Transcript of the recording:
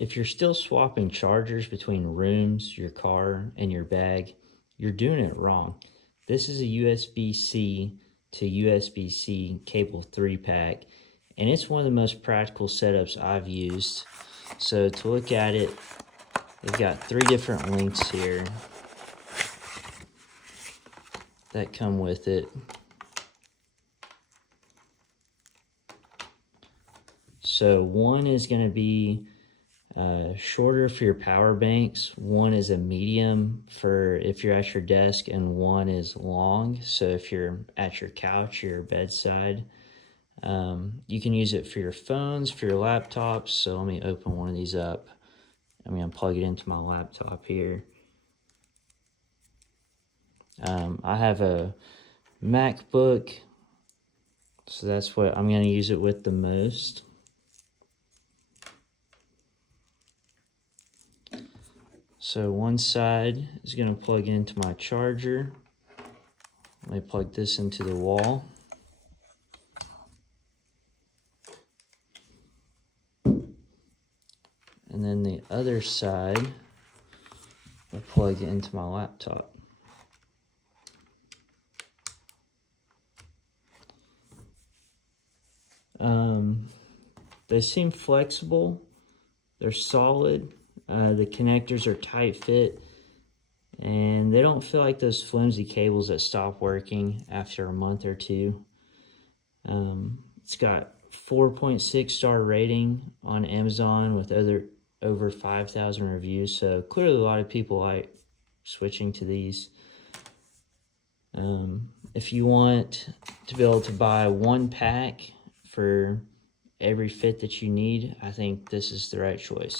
if you're still swapping chargers between rooms, your car, and your bag, you're doing it wrong. This is a USB-C to USB-C cable 3-pack, and it's one of the most practical setups I've used. So to look at it, they've got 3 different links here that come with it. So one is going to be shorter for your power banks, one is a medium for if you're at your desk, and one is long, so if you're at your couch or your bedside. You can use it for your phones, for your laptops. So let me open one of these up. I'm going to plug it into my laptop here. I have a MacBook, so that's what I'm going to use it with the most. So one side is going to plug into my charger. Let me plug this into the wall. And then the other side will plug into my laptop. They seem flexible. They're solid. The connectors are tight fit, and they don't feel like those flimsy cables that stop working after a month or two. It's got 4.6 star rating on Amazon with over 5,000 reviews, so clearly a lot of people like switching to these. If you want to be able to buy one pack for every fit that you need, I think this is the right choice.